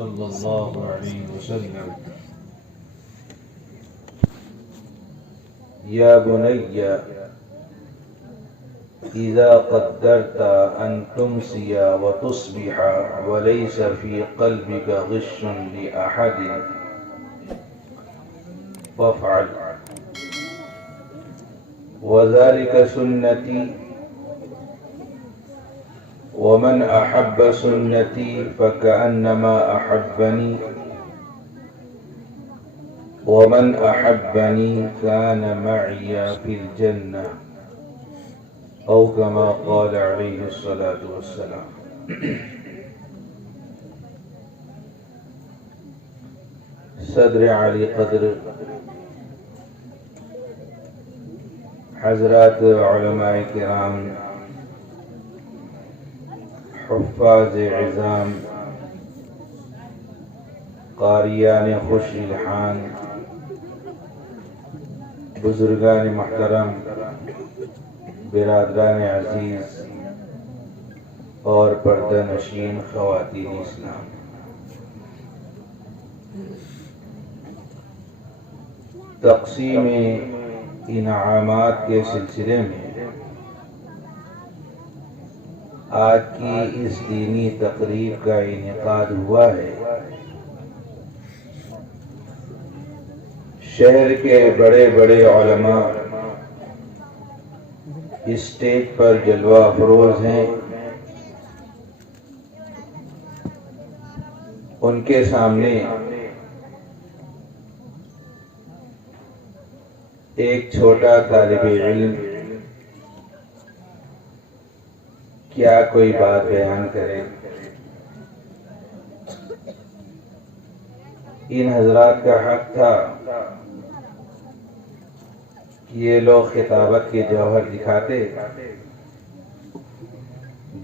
صلی اللہ علیہ وسلم یا بنی اذا قدرت ان تمسی وتصبح وليس في قلبك غش لأحد فافعل وذلك سنتي ومن أحب سنتي فكأنما أحبني ومن أحبني كان معي في الجنة أو كما قال عليه الصلاة والسلام. صدر علی قدر حضرات علماء کرام، حفاظ عظام، قاریان خوش الحان، بزرگان محترم، برادران عزیز اور پردہ نشین خواتین اسلام، تقسیم انعامات کے سلسلے میں آج کی اس دینی تقریب کا انعقاد ہوا ہے۔ شہر کے بڑے بڑے علماء اسٹیج پر جلوہ افروز ہیں، ان کے سامنے ایک چھوٹا طالب علم کیا کوئی بات بیان کرے۔ ان حضرات کا حق تھا کہ یہ لوگ خطابت کے جوہر دکھاتے،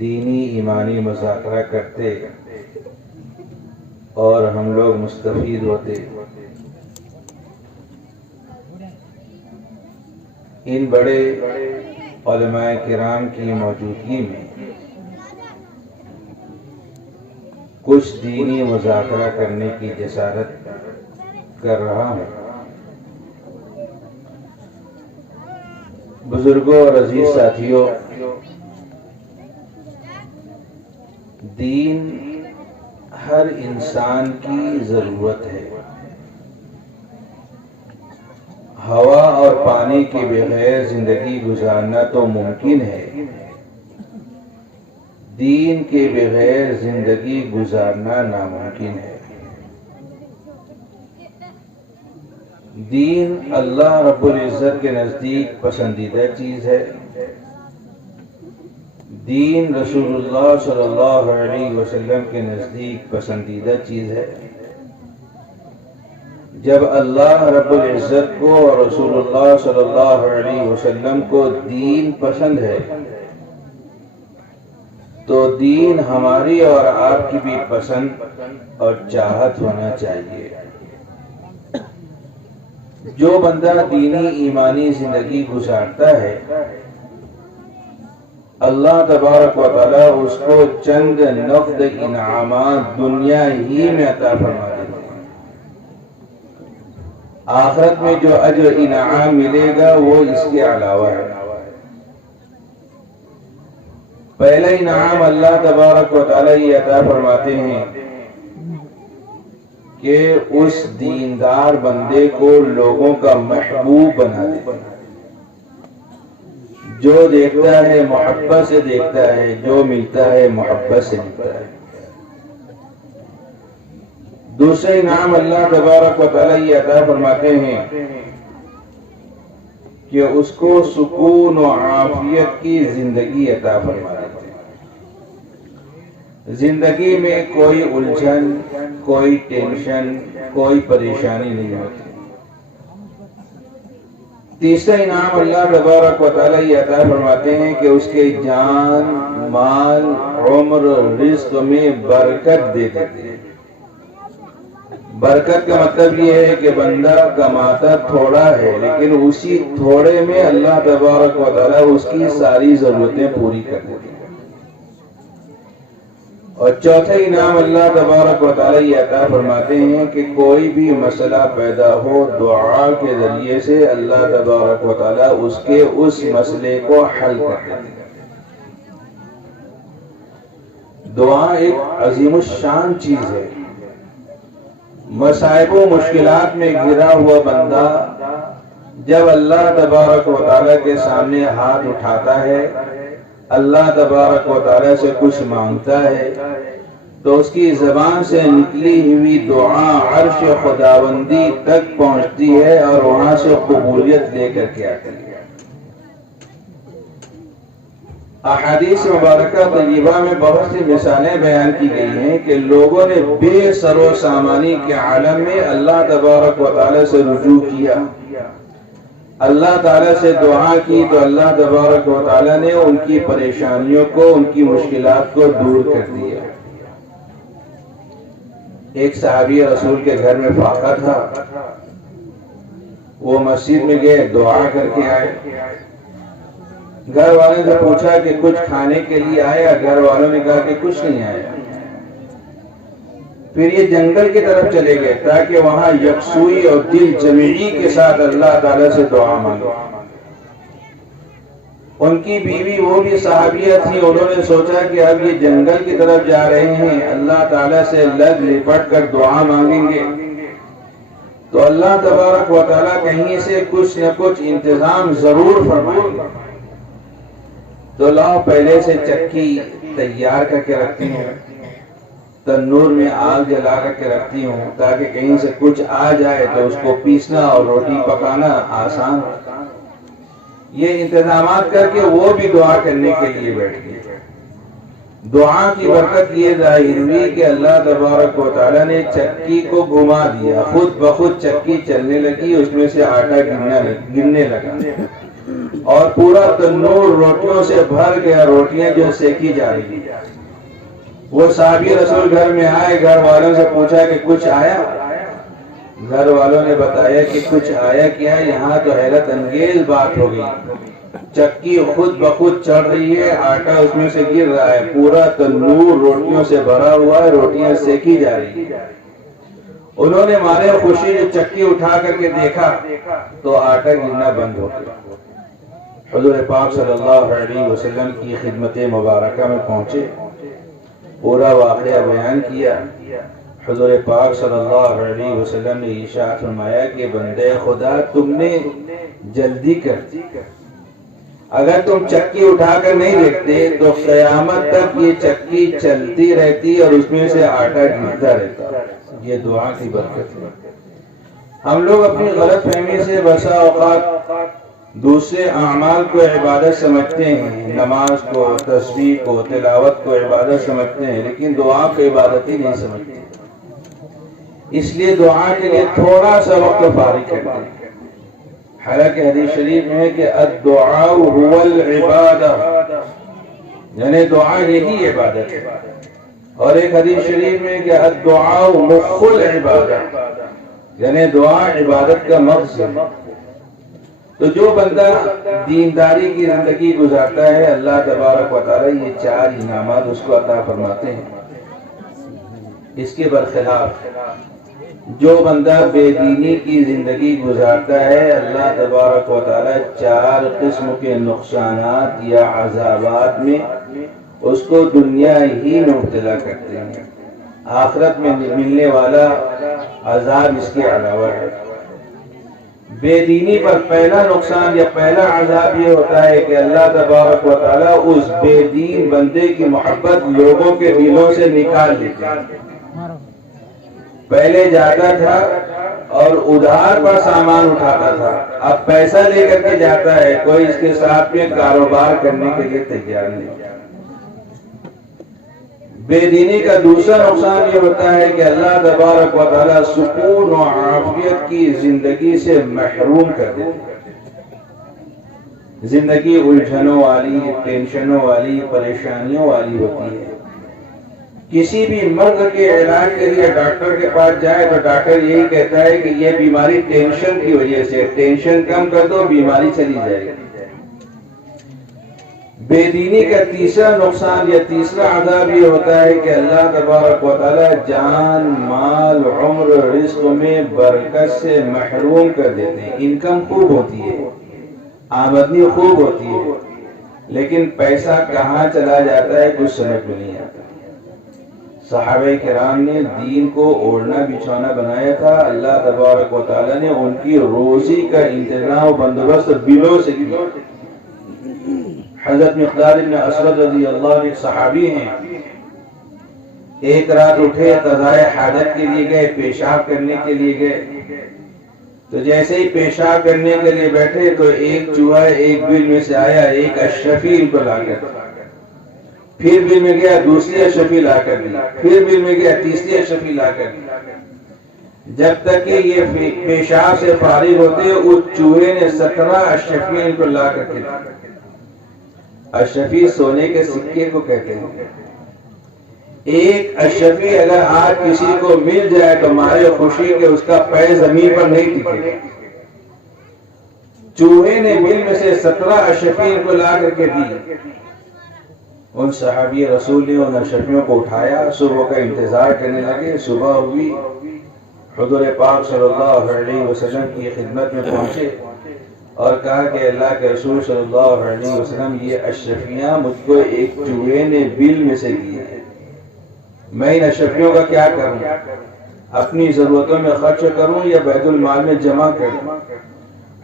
دینی ایمانی مذاکرہ کرتے اور ہم لوگ مستفید ہوتے۔ ان بڑے علماء کرام کی موجودگی میں کچھ دینی مذاکرہ کرنے کی جسارت کر رہا ہوں۔ بزرگوں اور عزیز ساتھیوں، دین ہر انسان کی ضرورت ہے۔ ہوا اور پانی کے بغیر زندگی گزارنا تو ممکن ہے، دین کے بغیر زندگی گزارنا ناممکن ہے۔ دین اللہ رب العزت کے نزدیک پسندیدہ چیز ہے، دین رسول اللہ صلی اللہ علیہ وسلم کے نزدیک پسندیدہ چیز ہے۔ جب اللہ رب العزت کو اور رسول اللہ صلی اللہ علیہ وسلم کو دین پسند ہے تو دین ہماری اور آپ کی بھی پسند اور چاہت ہونا چاہیے۔ جو بندہ دینی ایمانی زندگی گزارتا ہے، اللہ تبارک و تعالی اس کو چند نقد انعامات دنیا ہی میں عطا فرما دیتے ہیں۔ آخرت میں جو اجر انعام ملے گا وہ اس کے علاوہ ہے۔ پہلا انعام اللہ تبارک و تعالی یہ عطا فرماتے ہیں کہ اس دیندار بندے کو لوگوں کا محبوب بنا دیتے ہیں۔ جو دیکھتا ہے محبت سے دیکھتا ہے، جو ملتا ہے محبت سے ملتا ہے۔ دوسرا انعام اللہ تبارک و تعالی یہ عطا فرماتے ہیں کہ اس کو سکون و عافیت کی زندگی عطا فرما دیتے ہیں۔ زندگی میں کوئی الجھن، کوئی ٹینشن، کوئی پریشانی نہیں ہوتی۔ تیسرا انعام اللہ تبارک و تعالی یہ عطا فرماتے ہیں کہ اس کے جان، مال، عمر، رزق میں برکت دے دیتے ہیں۔ برکت کا مطلب یہ ہے کہ بندہ کماتا تھوڑا ہے لیکن اسی تھوڑے میں اللہ تبارک و تعالی اس کی ساری ضرورتیں پوری کر دیتے ہیں۔ اور چوتھا انعام اللہ تبارک و تعالی یہ عطا فرماتے ہیں کہ کوئی بھی مسئلہ پیدا ہو دعا کے ذریعے سے اللہ تبارک و تعالی اس مسئلے کو حل کر دیتے ہیں۔ دعا ایک عظیم الشان چیز ہے۔ مصائب و مشکلات میں گھرا ہوا بندہ جب اللہ تبارک و تعالی کے سامنے ہاتھ اٹھاتا ہے، اللہ تبارک و تعالی سے کچھ مانگتا ہے، تو اس کی زبان سے نکلی ہوئی دعا عرش خداوندی تک پہنچتی ہے اور وہاں سے قبولیت لے کر کے آتی ہے۔ احادیث مبارکہ طیبہ میں بہت سی مثالیں بیان کی گئی ہیں کہ لوگوں نے بے سر و سامانی کے عالم میں اللہ تبارک و تعالی سے رجوع کیا، اللہ تعالیٰ سے دعا کی، تو اللہ تبارک و تعالیٰ نے ان کی پریشانیوں کو، ان کی مشکلات کو دور کر دیا۔ ایک صحابی رسول کے گھر میں فاقہ تھا، وہ مسجد میں گئے، دعا کر کے آئے۔ گھر والوں سے پوچھا کہ کچھ کھانے کے لیے آیا؟ گھر والوں نے کہا کہ کچھ نہیں آیا۔ پھر یہ جنگل کی طرف چلے گئے تاکہ وہاں یکسوئی اور دل جمعی کے ساتھ اللہ تعالیٰ سے دعا مانگے۔ ان کی بیوی وہ بھی صحابیہ تھی، انہوں نے سوچا کہ اب یہ جنگل کی طرف جا رہے ہیں، اللہ تعالیٰ سے لگ لپٹ کر دعا مانگیں گے تو اللہ تبارک و تعالیٰ کہیں سے کچھ نہ کچھ انتظام ضرور فرمائیں گے۔ تو لاؤ پہلے سے چکی تیار کر کے رکھتی ہوں، تنور میں آگ جلا کر کے رکھتی ہوں تاکہ کہیں سے کچھ آ جائے تو اس کو پیسنا اور روٹی پکانا آسان ہو۔ یہ انتظامات کر کے وہ بھی دعا کرنے کے لیے بیٹھ گئے۔ دعا کی برکت یہ ظاہر ہوئی کہ اللہ تبارک و تعالیٰ نے چکی کو گھما دیا، خود بخود چکی چلنے لگی، اس میں سے آٹا گرنے لگا اور پورا تنور روٹیوں سے بھر گیا، روٹیاں جو سیکی جا رہی۔ وہ صحابی رسول گھر میں آئے، گھر والوں سے پوچھا کہ کچھ آیا؟ گھر والوں نے بتایا کہ کچھ آیا کیا؟ یہاں تو حیرت انگیز بات ہو گئی، چکی خود بخود چڑھ رہی ہے، آٹا اس میں سے گر رہا ہے، پورا تنور روٹیوں سے بھرا ہوا ہے، روٹیاں سیکی جا رہی ہیں۔ انہوں نے مارے خوشی جو چکی اٹھا کر کے دیکھا تو آٹا گرنا بند ہو گیا۔ حضور پاک صلی اللہ علیہ وسلم کی خدمت مبارکہ میں پہنچے، پورا واقعہ بیان کیا۔ حضور پاک صلی اللہ علیہ وسلم نے ارشاد فرمایا کہ بندے خدا تم نے جلدی کر دی، اگر تم چکی اٹھا کر نہیں دیکھتے تو قیامت تک یہ چکی چلتی رہتی اور اس میں سے آٹا گرتا رہتا۔ یہ دعا کی برکت ہے۔ ہم لوگ اپنی غلط فہمی سے بسا اوقات دوسرے اعمال کو عبادت سمجھتے ہیں، نماز کو، تسبیح کو، تلاوت کو عبادت سمجھتے ہیں، لیکن دعا کو عبادت ہی نہیں سمجھتے۔ اس لیے دعا کے لیے تھوڑا سا وقت فارغ کرتے ہیں۔ حالانکہ حدیث شریف میں ہے کہ الدعاء هو العبادہ، یعنی دعا یہی عبادت ہے۔ اور ایک حدیث شریف میں ہے کہ الدعاء مخ العبادہ، یعنی دعا عبادت کا مغز ہے۔ تو جو بندہ دینداری کی زندگی گزارتا ہے، اللہ تبارک و تعالی یہ چار انعامات اس کو عطا فرماتے ہیں۔ اس کے برخلاف جو بندہ بے دینی کی زندگی گزارتا ہے، اللہ تبارک و تعالی چار قسم کے نقصانات یا عذابات میں اس کو دنیا ہی میں مبتلا کرتے ہیں۔ آخرت میں ملنے والا عذاب اس کے علاوہ ہے۔ بے دینی پر پہلا نقصان یا پہلا عذاب یہ ہوتا ہے کہ اللہ تبارک و تعالیٰ اس بے دین بندے کی محبت لوگوں کے دلوں سے نکال دیتے ہیں۔ پہلے جاتا تھا اور ادھار پر سامان اٹھاتا تھا، اب پیسہ لے کر کے جاتا ہے، کوئی اس کے ساتھ میں کاروبار کرنے کے لیے تیار نہیں۔ بے دینی کا دوسرا نقصان یہ ہوتا ہے کہ اللہ تبارک و تعالیٰ سکون و عافیت کی زندگی سے محروم کر دیتے ہیں۔ زندگی الجھنوں والی، ٹینشنوں والی، پریشانیوں والی ہوتی ہے۔ کسی بھی مرض کے علاج کے لیے ڈاکٹر کے پاس جائے تو ڈاکٹر یہی کہتا ہے کہ یہ بیماری ٹینشن کی وجہ سے، ٹینشن کم کر دو بیماری چلی جائے گی۔ بے دینی کا تیسرا نقصان یا تیسرا عذاب یہ ہوتا ہے کہ اللہ تبارک و تعالی جان، مال، عمر، رزق میں برکت سے محروم کر دیتے ہیں۔ انکم خوب ہوتی ہے، آمدنی خوب ہوتی ہے، لیکن پیسہ کہاں چلا جاتا ہے کچھ سمجھ میں نہیں آتا۔ صحابہ کرام نے دین کو اوڑھنا بچھونا بنایا تھا، اللہ تبارک و تعالی نے ان کی روزی کا انتظام و بندوبست بلوں سے کیا۔ حضرت مقداد بن اسود رضی اللہ عنہ صحابی ہیں، ایک رات اٹھے، قضائے حاجت کے لیے گئے، پیشاب کرنے کے لیے گئے، تو جیسے ہی پیشاب کرنے کے لیے بیٹھے تو ایک چوہا ایک بل میں سے آیا، ایک اشرفی ان کو لا کر، پھر بل میں گیا، دوسری اشرفی لا کر دی، پھر بل میں گیا، تیسری اشرفی لا کر دی، جب تک کہ یہ پیشاب سے فارغ ہوتے اس چوہے نے 17 اشرفی ان کو لا کر کے دی۔ اشرفی سونے کے سکے کو کہتے ہیں۔ ایک اشرفی اگر آج کسی کو مل جائے تو مارے خوشی کہ اس کا پیر زمین پر نہیں ٹکے۔ چوہے نے بل میں سے 17 اشرفی ان کو لا کر کے دی۔ ان صحابی رسول نے ان اشرفیوں کو اٹھایا، صبح کا انتظار کرنے لگے۔ صبح ہوئی، حضور پاک صلی اللہ علیہ وسلم کی خدمت میں پہنچے اور کہا کہ اللہ کے رسول صلی اللہ علیہ وسلم، یہ اشرفیاں مجھ کو ایک چوہے نے بل میں سے دی ہیں، میں ان اشرفیوں کا کیا کروں؟ اپنی ضرورتوں میں خرچ کروں یا بیت المال میں جمع کروں؟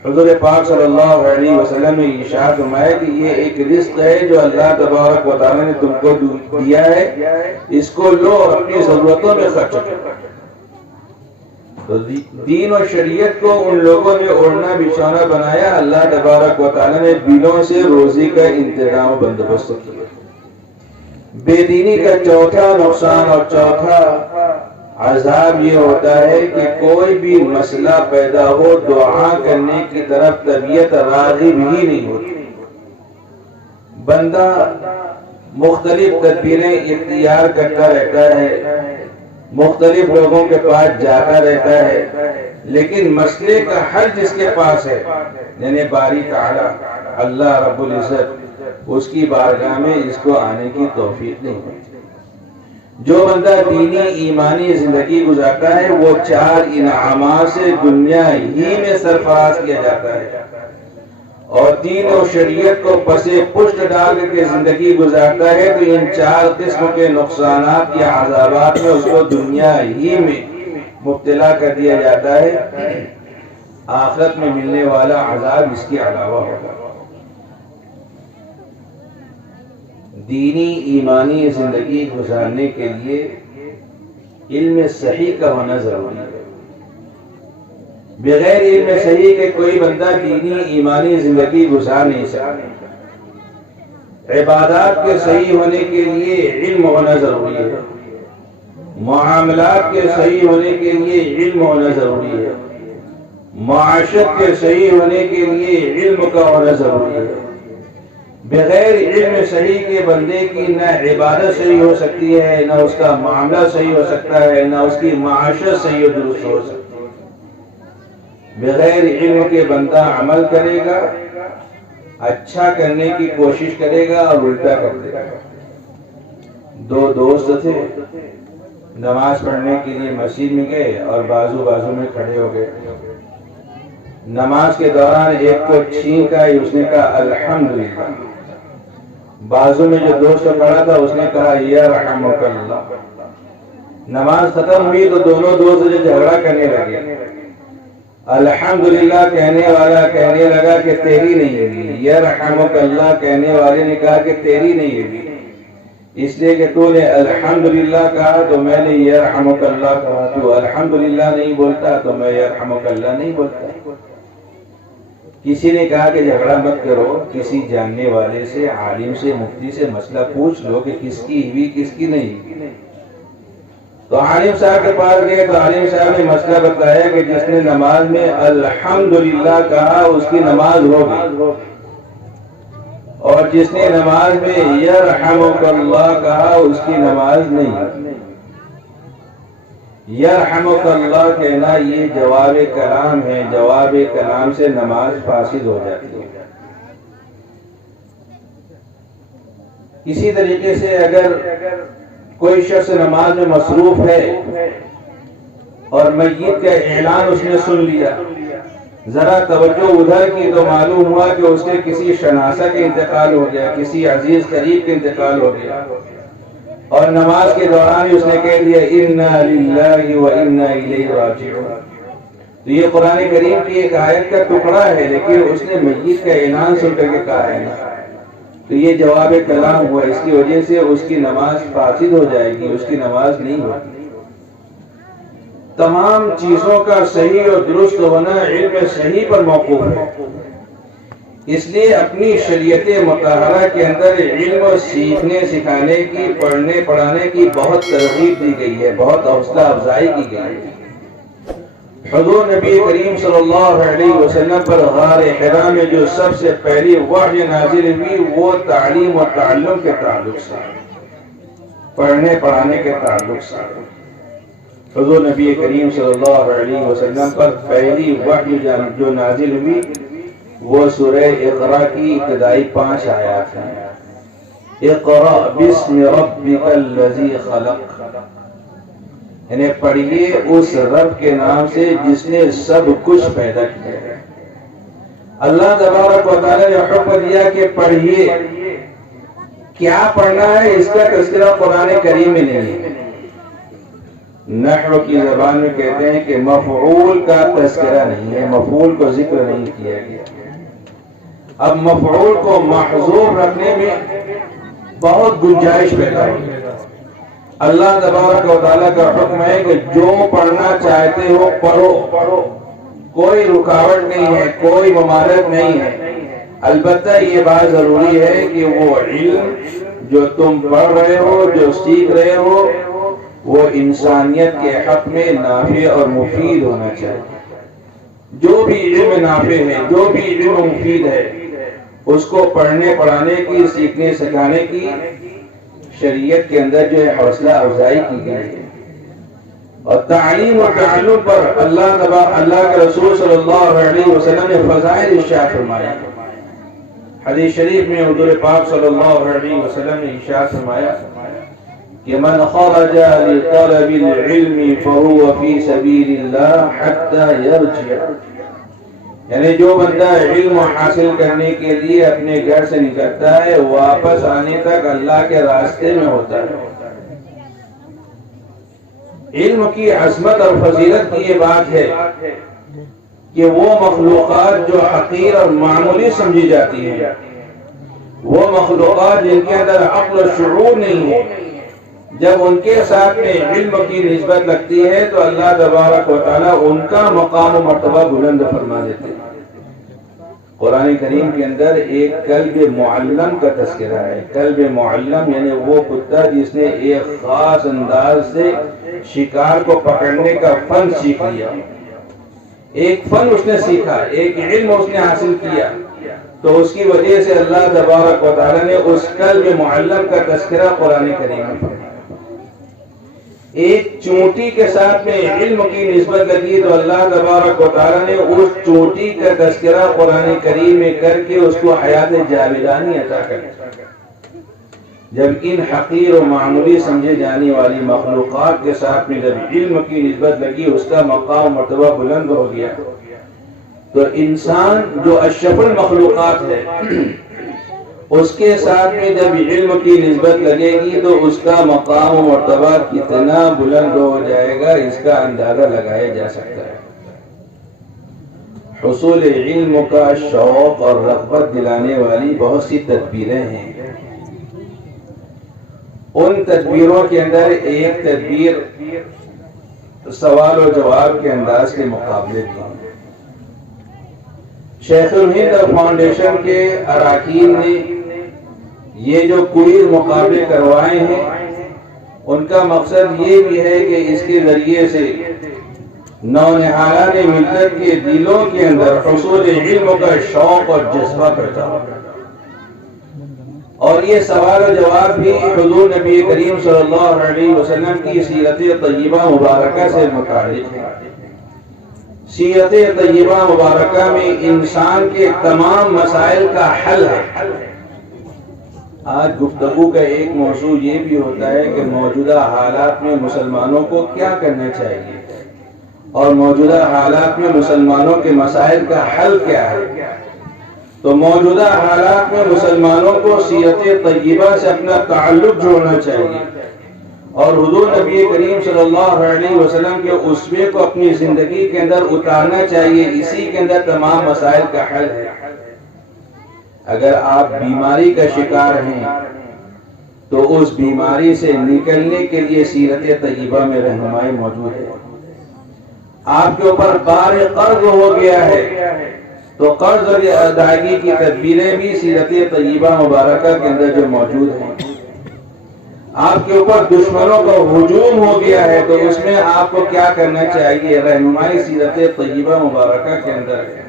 حضور پاک صلی اللہ علیہ وسلم نے ارشاد فرمایا کہ یہ ایک رزق ہے جو اللہ تبارک و تعالی نے تم کو دیا ہے، اس کو لو اور اپنی ضرورتوں میں خرچ کرو۔ تو دین و شریعت کو ان لوگوں نے اوڑھنا بچھونا بنایا، اللہ تبارک و تعالی نے بلوں سے روزی کا انتظام و بندوبست کیا۔ بے دینی کا چوتھا نقصان اور چوتھا عذاب یہ ہوتا ہے کہ کوئی بھی مسئلہ پیدا ہو، دعا کرنے کی طرف طبیعت راغب ہی نہیں ہوتی۔ بندہ مختلف تدبیریں اختیار کرتا رہتا ہے، مختلف لوگوں کے پاس جاتا رہتا ہے، لیکن مسئلے کا حل جس کے پاس ہے، یعنی باری تعالی اللہ رب العزت، اس کی بارگاہ میں اس کو آنے کی توفیق نہیں ہوتی۔ جو بندہ دینی ایمانی زندگی گزارتا ہے وہ 4 انعامات سے دنیا ہی میں سرفراز کیا جاتا ہے، اور دین و شریعت کو پسے پشت ڈال کے زندگی گزارتا ہے تو ان 4 قسم کے نقصانات یا عذابات میں اس کو دنیا ہی میں مبتلا کر دیا جاتا ہے۔ آخرت میں ملنے والا عذاب اس کے علاوہ ہوگا۔ دینی ایمانی زندگی گزارنے کے لیے علم صحیح کا ہونا ضروری ہے۔ بغیر علم صحیح کے کوئی بندہ دینی ایمانی زندگی گزار نہیں سکتا۔ عبادات کے صحیح ہونے کے لیے علم ہونا ضروری ہے، معاملات کے صحیح ہونے کے لیے علم ہونا ضروری ہے، معاشرت کے صحیح ہونے کے لیے علم کا ہونا ضروری ہے۔ بغیر علم صحیح کے بندے کی نہ عبادت صحیح ہو سکتی ہے، نہ اس کا معاملہ صحیح ہو سکتا ہے، نہ اس کی معاشرت صحیح و درست ہو سکتی ہے۔ بغیر علم کے بندہ عمل کرے گا، اچھا کرنے کی کوشش کرے گا اور الٹا کر دے گا۔ 2 دوست تھے، نماز پڑھنے کے لیے مسجد میں گئے اور بازو میں کھڑے ہو گئے۔ نماز کے دوران ایک کو چھینک آئی، اس نے کہا الحمدللہ۔ بازو میں جو دوست کھڑا تھا اس نے کہا یرحمک اللہ۔ نماز ختم ہوئی تو دونوں دوست جو جھگڑا کرنے لگے، الحمدللہ کہنے والا کہنے لگا کہ تیری نہیں ہوئی، یرحمک اللہ کہنے والے نے کہا کہ تیری نہیں ہوئی، اس لیے کہ تو نے الحمدللہ کہا تو میں نے یرحمک اللہ کہا، تو الحمدللہ نہیں بولتا تو میں یرحمک اللہ نہیں بولتا۔ کسی نے کہا کہ جھگڑا مت کرو، کسی جاننے والے سے، عالم سے، مفتی سے مسئلہ پوچھ لو کہ کس کی ہوئی کس کی نہیں۔ تو عالم صاحب کے پاس گئے تو عالم صاحب نے مسئلہ بتایا کہ جس نے نماز میں الحمدللہ کہا اس کی نماز ہو گئی، اور جس نے نماز میں یرحمک اللہ کہا اس کی نماز نہیں۔ یرحمک اللہ کہنا یہ جواب کلام ہے، جواب کلام سے نماز فاسد ہو جاتی ہے۔ اسی طریقے سے اگر کوئی شخص نماز میں مصروف ہے اور میت کا اعلان اس نے سن لیا، ذرا توجہ ادھر کی تو معلوم ہوا کہ اس کے کسی شناسہ کے انتقال ہو گیا، کسی عزیز قریب کے انتقال ہو گیا، اور نماز کے دوران ہی اس نے کہہ دیا انا للہ و انا الیہ راجعون۔ تو یہ قرآن کریم کی ایک آیت کا ٹکڑا ہے، لیکن اس نے میت کا اعلان سن کر کے کہا ہے نا، تو یہ جواب کلام ہوا، اس کی وجہ سے اس کی نماز فاسد ہو جائے گی، اس کی نماز نہیں ہوگی۔ تمام چیزوں کا صحیح اور درست ہونا علم صحیح پر موقوف ہے، اس لیے اپنی شریعت مطہرہ کے اندر علم سیکھنے سکھانے کی، پڑھنے پڑھانے کی بہت ترغیب دی گئی ہے، بہت حوصلہ افزائی کی گئی ہے۔ حضور نبی کریم صلی اللہ علیہ وسلم پر غار حرا میں جو سب سے پہلی وحی نازل ہوئی وہ تعلیم و تعلم کے تعلق سے، پڑھنے پڑھانے کے تعلق سے۔ حضور نبی کریم صلی اللہ علیہ وسلم پر پہلی وحی جو نازل ہوئی وہ سورہ اقرا کی ابتدائی 5 آیات ہیں۔ اقرا بسم ربک الذی خلق، یعنی پڑھیے اس رب کے نام سے جس نے سب کچھ پیدا کیا ہے۔ اللہ تبارک و تعالی نے حکم دیا کہ پڑھیے، کیا پڑھنا ہے اس کا تذکرہ قرآن کریم میں نہیں ہے۔ نحو کی زبان میں کہتے ہیں کہ مفعول کا تذکرہ نہیں ہے، مفعول کو ذکر نہیں کیا گیا۔ اب مفعول کو محذوف رکھنے میں بہت گنجائش پیدا ہوئی۔ اللہ تبارک و تعالیٰ کا حکم ہے کہ جو پڑھنا چاہتے ہو پڑھو، کوئی رکاوٹ نہیں ہے، کوئی ممانعت نہیں ہے۔ البتہ یہ بات ضروری ہے کہ وہ علم جو تم پڑھ رہے ہو، جو سیکھ رہے ہو، وہ انسانیت کے حق میں نافع اور مفید ہونا چاہیے۔ جو بھی علم نافع ہے، جو بھی علم مفید ہے، اس کو پڑھنے پڑھانے کی، سیکھنے سکھانے کی شریعت کے اندر جو ہے حوصلہ افزائی کی گئی ہے۔ اور تعلیم و تعلم پر اللہ کے رسول صلی اللہ علیہ وسلم نے فضائل ارشاد فرمایا۔ حدیث شریف میں حضور پاک صلی اللہ علیہ وسلم نے ارشاد فرمایا کہ من خرج لطلب العلم فهو في سبيل الله حتى يرجع، یعنی جو بندہ علم حاصل کرنے کے لیے اپنے گھر سے نکلتا ہے واپس آنے تک اللہ کے راستے میں ہوتا ہے۔ علم کی عظمت اور فضیلت کی یہ بات ہے کہ وہ مخلوقات جو حقیر اور معمولی سمجھی جاتی ہیں، وہ مخلوقات جن کے اندر عقل و شعور نہیں ہے، جب ان کے ساتھ میں علم کی نسبت لگتی ہے تو اللہ تبارک و تعالیٰ ان کا مقام و مرتبہ بلند فرما دیتے ہیں۔ قرآن کریم کے اندر ایک کلب معلم کا تذکرہ ہے۔ کلب معلم یعنی وہ کتا جس نے ایک خاص انداز سے شکار کو پکڑنے کا فن سیکھ لیا، ایک فن اس نے سیکھا، ایک علم اس نے حاصل کیا، تو اس کی وجہ سے اللہ تبارک و تعالیٰ نے اس کلب معلم کا تذکرہ قرآن کریم میں فرمایا۔ ایک چونٹی کے ساتھ میں علم کی نسبت لگی تو اللہ تبارک و تعالیٰ نے اس چونٹی کا تذکرہ قرآن کریم میں کر کے اس کو حیات جاویدانی عطا کر دی۔ جب ان حقیر و معمولی سمجھے جانے والی مخلوقات کے ساتھ میں جب علم کی نسبت لگی، اس کا مقام مرتبہ بلند ہو گیا، تو انسان جو اشرف المخلوقات ہے اس کے ساتھ میں جب علم کی نسبت لگے گی تو اس کا مقام و مرتبہ کتنا بلند ہو جائے گا اس کا اندازہ لگایا جا سکتا ہے۔ حصول علم کا شوق اور رغبت دلانے والی بہت سی تدبیریں ہیں۔ ان تدبیروں کے اندر ایک تدبیر سوال و جواب کے انداز کے مقابلے کی۔ شیخ الہند فاؤنڈیشن کے اراکین نے یہ جو کوئز مقابلے کروائے ہیں، ان کا مقصد یہ بھی ہے کہ اس کے ذریعے سے نونہالان ملت کے دلوں کے اندر حصول علم کا شوق اور جذبہ پیدا ہو۔ اور یہ سوال و جواب بھی حضور نبی کریم صلی اللہ علیہ وسلم کی سیرت طیبہ مبارکہ سے متعلق ہے۔ سیرت طیبہ مبارکہ میں انسان کے تمام مسائل کا حل ہے۔ آج گفتگو کا ایک موضوع یہ بھی ہوتا ہے کہ موجودہ حالات میں مسلمانوں کو کیا کرنا چاہیے اور موجودہ حالات میں مسلمانوں کے مسائل کا حل کیا ہے۔ تو موجودہ حالات میں مسلمانوں کو سیرت طیبہ سے اپنا تعلق جوڑنا چاہیے اور حضور نبی کریم صلی اللہ علیہ وسلم کے اسوے کو اپنی زندگی کے اندر اتارنا چاہیے۔ اسی کے اندر تمام مسائل کا حل ہے۔ اگر آپ بیماری کا شکار ہیں تو اس بیماری سے نکلنے کے لیے سیرت طیبہ میں رہنمائی موجود ہے۔ آپ کے اوپر بار قرض ہو گیا ہے تو قرض ادائیگی کی تدبیریں بھی سیرت طیبہ مبارکہ کے اندر جو موجود ہیں۔ آپ کے اوپر دشمنوں کا ہجوم ہو گیا ہے تو اس میں آپ کو کیا کرنا چاہیے، رہنمائی سیرت طیبہ مبارکہ کے اندر ہے۔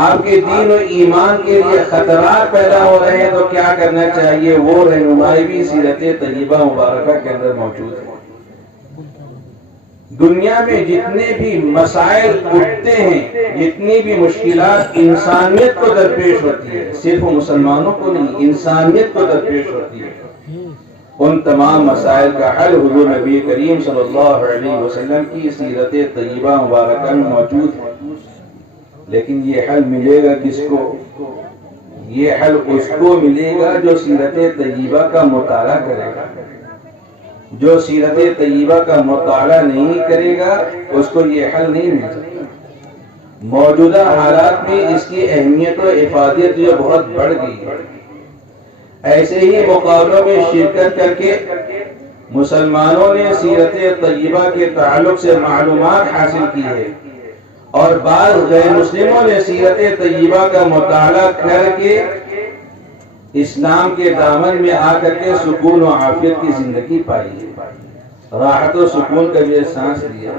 آپ کے دین و ایمان کے لیے خطرات پیدا ہو رہے ہیں تو کیا کرنا چاہیے، وہ رہنمائی بھی سیرت طیبہ مبارکہ کے اندر موجود ہے۔ دنیا میں جتنے بھی مسائل اٹھتے ہیں، جتنی بھی مشکلات انسانیت کو درپیش ہوتی ہے، صرف مسلمانوں کو نہیں، انسانیت کو درپیش ہوتی ہے، ان تمام مسائل کا حل حضور نبی کریم صلی اللہ علیہ وسلم کی سیرت طیبہ مبارکہ میں موجود ہے۔ لیکن یہ حل ملے گا کس کو؟ یہ حل اس کو ملے گا جو سیرت طیبہ کا مطالعہ کرے گا۔ جو سیرت طیبہ کا مطالعہ نہیں کرے گا اس کو یہ حل نہیں مل سکتا۔ موجودہ حالات میں اس کی اہمیت و افادیت جو بہت بڑھ گئی ہے۔ ایسے ہی مقابلوں میں شرکت کر کے مسلمانوں نے سیرت طیبہ کے تعلق سے معلومات حاصل کی ہے اور بعض غیر مسلموں نے سیرت طیبہ کا مطالعہ کر کے اسلام کے دامن میں آ کر کے سکون و عافیت کی زندگی پائی ہے، راحت و سکون کا بھی احساس لیا۔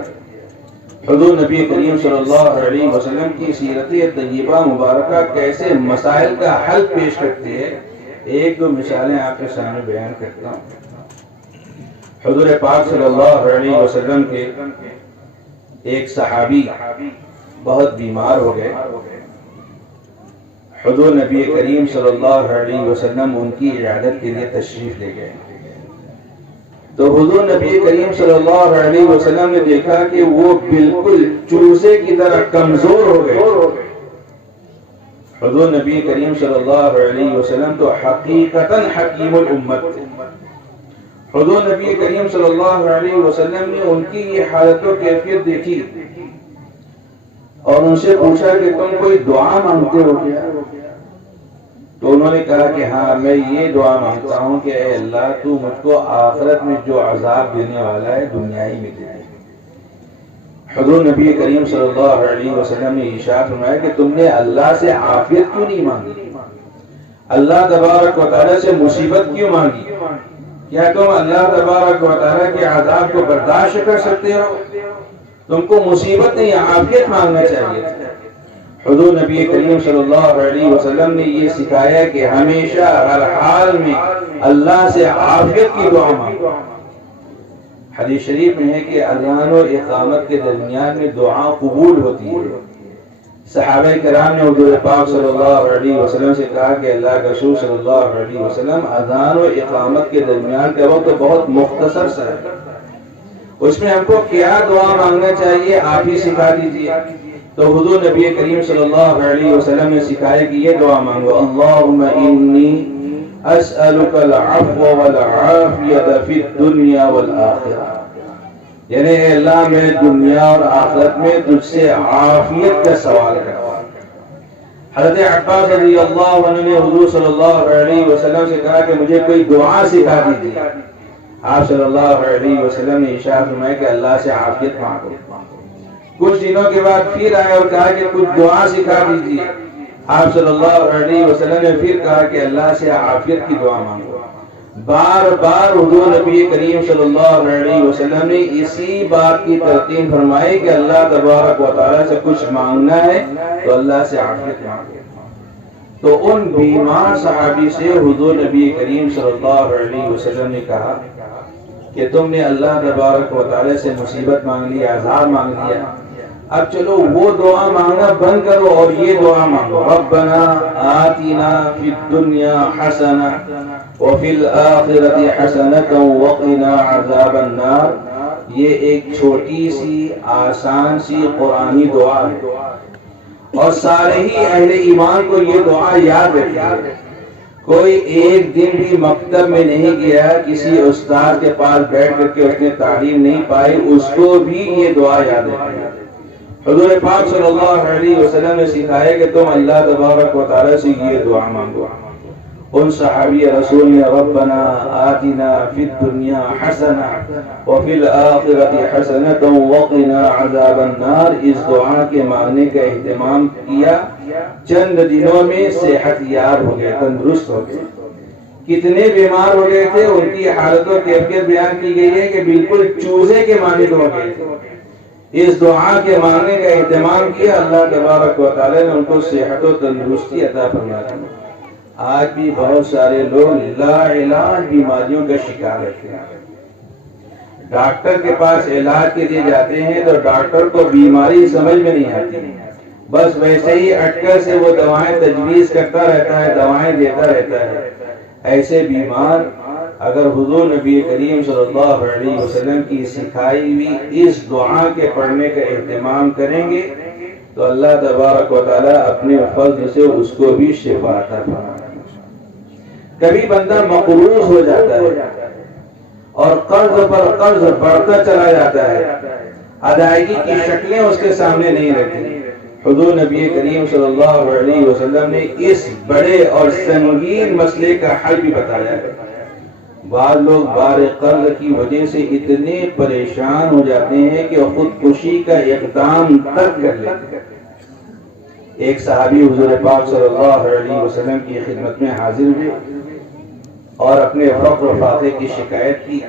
حضور نبی کریم صلی اللہ علیہ وسلم کی سیرت طیبہ مبارکہ کیسے مسائل کا حل پیش کرتی ہے، ایک دو مثالیں آپ کے سامنے بیان کرتا ہوں۔ حضور پاک صلی اللہ علیہ وسلم کے ایک صحابی بہت بیمار ہو گئے۔ حضور نبی کریم صلی اللہ علیہ وسلم ان کی عیادت کے لیے تشریف لے گئے تو حضور نبی کریم صلی اللہ علیہ وسلم نے دیکھا کہ وہ بالکل چوزے کی طرح کمزور ہو گئے۔ حضور نبی کریم صلی اللہ علیہ وسلم تو حقیقتاً حکیم الامت تھے۔ حضور نبی کریم صلی اللہ علیہ وسلم نے ان کی یہ حالت و کیفیت دیکھی اور ان سے پوچھا کہ تم کوئی دعا مانگتے ہو کیا؟ تو انہوں نے کہا کہ ہاں، میں یہ دعا مانگتا ہوں کہ اے اللہ تو مجھ کو آخرت میں جو عذاب دینے والا ہے دنیا ہی میں دے دے۔ حضور نبی کریم صلی اللہ علیہ وسلم نے ارشاد فرمایا کہ تم نے اللہ سے عافیت کیوں نہیں مانگی؟ اللہ تبارک و تعالیٰ سے مصیبت کیوں مانگی؟ کیا تم اللہ تبارک و تعالیٰ کے عذاب کو برداشت کر سکتے ہو؟ تم کو مصیبت نہیں، عافیت مانگنا چاہیے۔ حضور نبی کریم صلی اللہ علیہ وسلم نے یہ سکھایا کہ ہمیشہ ہر حال میں اللہ سے عافیت کی دعا مانگو۔ حدیث شریف میں ہے کہ اذان و اقامت کے درمیان میں دعا قبول ہوتی ہے۔ صحابہ کرام نے حضور پاک صلی اللہ علیہ وسلم سے کہا کہ اللہ کے رسول صلی اللہ علیہ وسلم اذان و اقامت کے درمیان کا وقت بہت مختصر سا ہے، اس میں ہم کو کیا دعا مانگنا چاہیے، آپ ہی سکھا دیجیے۔ تو حضور نبی کریم صلی اللہ علیہ وسلم نے سکھایا کہ یہ دعا مانگو، اللہم انی اسألک العفو والعافیت فی الدنیا والآخرہ، یعنی اے اللہ میں دنیا اور آخرت میں تجھ سے عافیت کا سوال کرتا ہوں۔ حضرت عباس رضی اللہ عنہ نے حضور صلی اللہ علیہ وسلم سے کہا کہ مجھے کوئی دعا سکھا دیجیے۔ آپ صلی اللہ علیہ وسلم نے ارشاد فرمایا کہ اللہ سے عافیت مانگو۔ کچھ دنوں کے بعد پھر آئے اور کہا کہ کچھ دعا سکھا دیجیے۔ آپ صلی اللہ علیہ وسلم نے پھر کہا کہ اللہ سے عافیت کی دعا مانگو۔ بار بار حضور نبی کریم صلی اللہ علیہ وسلم نے اسی بات کی تلقین فرمائی کہ اللہ تبارک و تعالیٰ سے کچھ مانگنا ہے تو اللہ سے عافیت مانگو۔ تو ان بیمار صحابی سے حضور نبی کریم صلی اللہ علیہ وسلم نے کہا کہ تم نے اللہ تبارک و تعالیٰ سے مصیبت مانگ لی، عذاب مانگ لیا، اب چلو وہ دعا مانگنا بند کرو اور یہ دعا مانگو، ربنا آتنا فی الدنیا حسنہ وفی الآخرۃ حسنۃ وقنا عذاب النار۔ یہ ایک چھوٹی سی آسان سی قرآنی دعا ہے، اور سارے ہی اہل ایمان کو یہ دعا یاد رکھیے۔ کوئی ایک دن بھی مکتب میں نہیں گیا، کسی استاد کے پاس بیٹھ کر کے اس نے تعلیم نہیں پائی، اس کو بھی یہ دعا یاد رکھیے۔ حضور پاک صلی اللہ علیہ وسلم نے سکھایا کہ تم اللہ تبارک و تعالیٰ سے یہ دعا مانگو۔ ان صحابی رسول نے ربنا آتنا فی الدنیا حسنہ وفی الآخرۃ حسنۃ وقنا عذاب النار، اس دعا کے مانگنے کا اہتمام کیا، چند دنوں میں صحت یاب ہو گئے، تندرست ہو گئے۔ کتنے بیمار ہو گئے تھے، ان کی حالت و کیفیت بیان کی گئی ہے کہ بالکل چوزے کے مانند ہو گئے تھے۔ اس دعا کے مانگنے کا اہتمام کیا، اللہ تبارک و تعالیٰ نے ان کو صحت و تندرستی عطا فرما دی۔ آج بھی بہت سارے لوگ لا علاج بیماریوں کا شکار رہتے ہیں، ڈاکٹر کے پاس علاج کے لیے جاتے ہیں تو ڈاکٹر کو بیماری سمجھ میں نہیں آتی، بس ویسے ہی اٹکل سے وہ دوائیں تجویز کرتا رہتا ہے، دوائیں دیتا رہتا ہے۔ ایسے بیمار اگر حضور نبی کریم صلی اللہ علیہ وسلم کی سکھائی ہوئی اس دعا کے پڑھنے کا اہتمام کریں گے تو اللہ تبارک و تعالیٰ اپنے فضل سے اس کو بھی شفا عطا فرمائے۔ کبھی بندہ مقروض ہو جاتا ہے اور قرض پر قرض بڑھتا چلا جاتا ہے، ادائیگی کی شکلیں اس کے سامنے نہیں رہتی۔ حضور نبی کریم صلی اللہ علیہ وسلم نے اس بڑے اور سنگین مسئلے کا حل بھی بتایا ہے۔ بعض لوگ بار قرض کی وجہ سے اتنے پریشان ہو جاتے ہیں کہ خودکشی کا اقدام ترک کر لیتے ہیں۔ ایک صحابی حضور پاک صلی اللہ علیہ وسلم کی خدمت میں حاضر ہوئے اور اپنے فقر و فاقے کی شکایت کی۔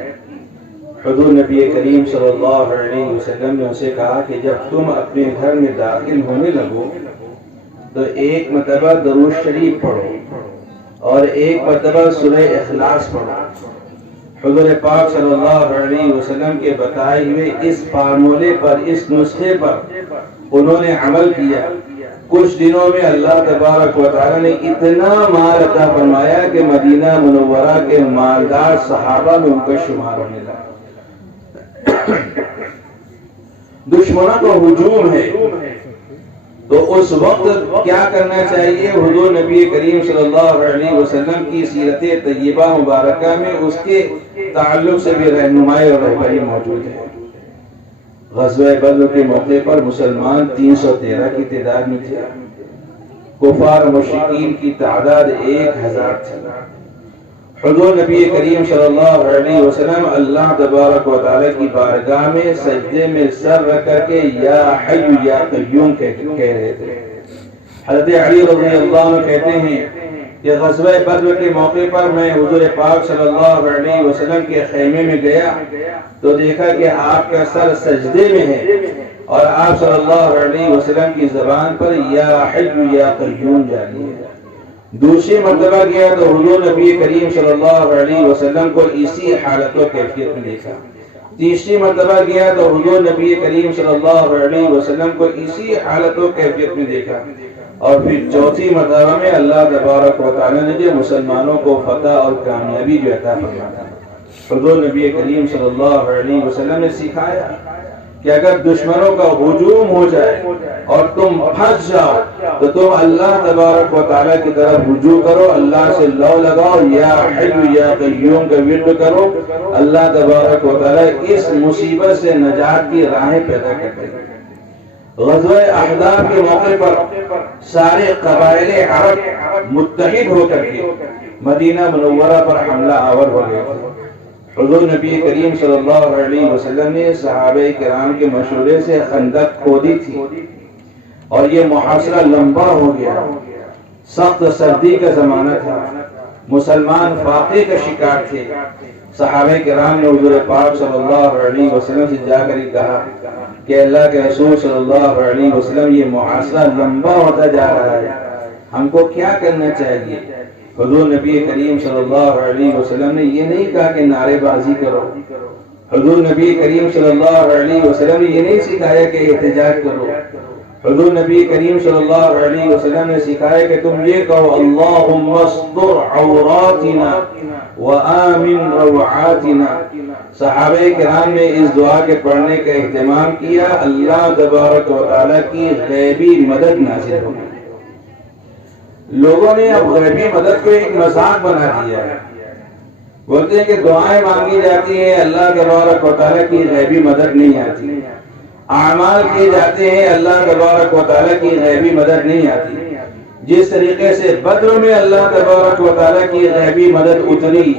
حضور نبی کریم صلی اللہ علیہ وسلم نے اسے کہا کہ جب تم اپنے گھر میں داخل ہونے لگو تو ایک مرتبہ درود شریف پڑھو اور ایک مرتبہ سورہ اخلاص پڑھو۔ حضور پاک صلی اللہ علیہ وسلم کے بتائے ہوئے اس فارمولے پر، اس نسخے پر انہوں نے عمل کیا۔ کچھ دنوں میں اللہ تبارک و تعالیٰ نے اتنا مال عطا فرمایا کہ مدینہ منورہ کے مالدار صحابہ میں ان کا شمار ہونے لگا۔ دشمنوں کا ہجوم ہے تو اس وقت کیا کرنا چاہیے؟ حضور نبی کریم صلی اللہ علیہ وسلم کی سیرت طیبہ مبارکہ میں اس کے تعلق سے بھی رہنمائی اور رہبری موجود ہے۔ غزوہ بدر کے موقع پر مسلمان 313 کی تعداد میں تھے، کفار مشرکین کی تعداد 1000 تھی۔ حضور نبی کریم صلی اللہ علیہ وسلم اللہ تبارک و تعالیٰ کی بارگاہ میں سجدے میں سر رکھ کر کے یا حی یا قیوم کہہ رہے تھے۔ حضرت علی رضی اللہ عنہ کہتے ہیں کہ غزوہ بدر کے موقع پر میں حضور پاک صلی اللہ علیہ وسلم کے خیمے میں گیا تو دیکھا کہ آپ کا سر سجدے میں ہے اور آپ صلی اللہ علیہ وسلم کی زبان پر یا حی یا قیوم جاری ہے۔ دوسری مرتبہ گیا تو حضور نبی کریم صلی اللہ علیہ وسلم کو اسی حالت و کیفیت میں دیکھا۔ تیسری مرتبہ گیا تو حضور نبی کریم صلی اللہ علیہ وسلم کو اسی حالت و کیفیت میں دیکھا، اور پھر چوتھی مرتبہ میں اللہ تبارک و تعالیٰ نے جو مسلمانوں کو فتح اور کامیابی جو عطا فرمایا۔ حضور نبی کریم صلی اللہ علیہ وسلم نے سکھایا کہ اگر دشمنوں کا ہجوم ہو جائے اور تم پھنس جاؤ تو تم اللہ تبارک و تعالیٰ کی طرف رجوع کرو، اللہ سے لو لگاؤ، یا حی یا قیوم کا ورد کرو۔ اللہ تبارک و تعالیٰ اس مصیبت سے نجات کی راہیں پیدا کرتے ہیں۔ غزوہ احزاب کے موقع پر سارے قبائل عرب متحد ہو کر کے مدینہ منورہ پر حملہ آور ہو گئے تھے۔ حضور نبی کریم صلی اللہ علیہ وسلم نے صحابہ کرام کے مشورے سے خندق کھودی تھی اور یہ محاصرہ لمبا ہو گیا۔ سخت سردی کا زمانہ تھا، مسلمان فاقے کا شکار تھے۔ صحابہ کرام نے حضور پاک صلی اللہ علیہ وسلم سے جا کر کہا کہ اللہ کے رسول صلی اللہ علیہ وسلم یہ محاصرہ لمبا ہوتا جا رہا ہے، ہم کو کیا کرنا چاہیے؟ حضور نبی کریم صلی اللہ علیہ وسلم نے یہ نہیں کہا کہ نعرے بازی کرو، حضور نبی کریم صلی اللہ علیہ وسلم نے یہ نہیں سکھایا کہ احتجاج کرو، حضور نبی کریم صلی اللہ علیہ وسلم نے سکھایا کہ تم یہ کہو اللہم استر عوراتنا وآمن روعاتنا۔ صحابہ کرام نے اس دعا کے پڑھنے کا اہتمام کیا، اللہ تبارک و تعالیٰ کی غیبی مدد نازل ہوگی۔ لوگوں نے اب غیبی مدد کو ایک مذاق بنا دیا ہے، بولتے ہیں کہ دعائیں مانگی جاتی ہیں، اللہ تبارک و تعالیٰ کی غیبی مدد نہیں آتی، اعمال کیے جاتے ہیں، اللہ تبارک و تعالیٰ کی غیبی مدد نہیں آتی۔ جس طریقے سے بدر میں اللہ تبارک و تعالیٰ کی غیبی مدد اتری،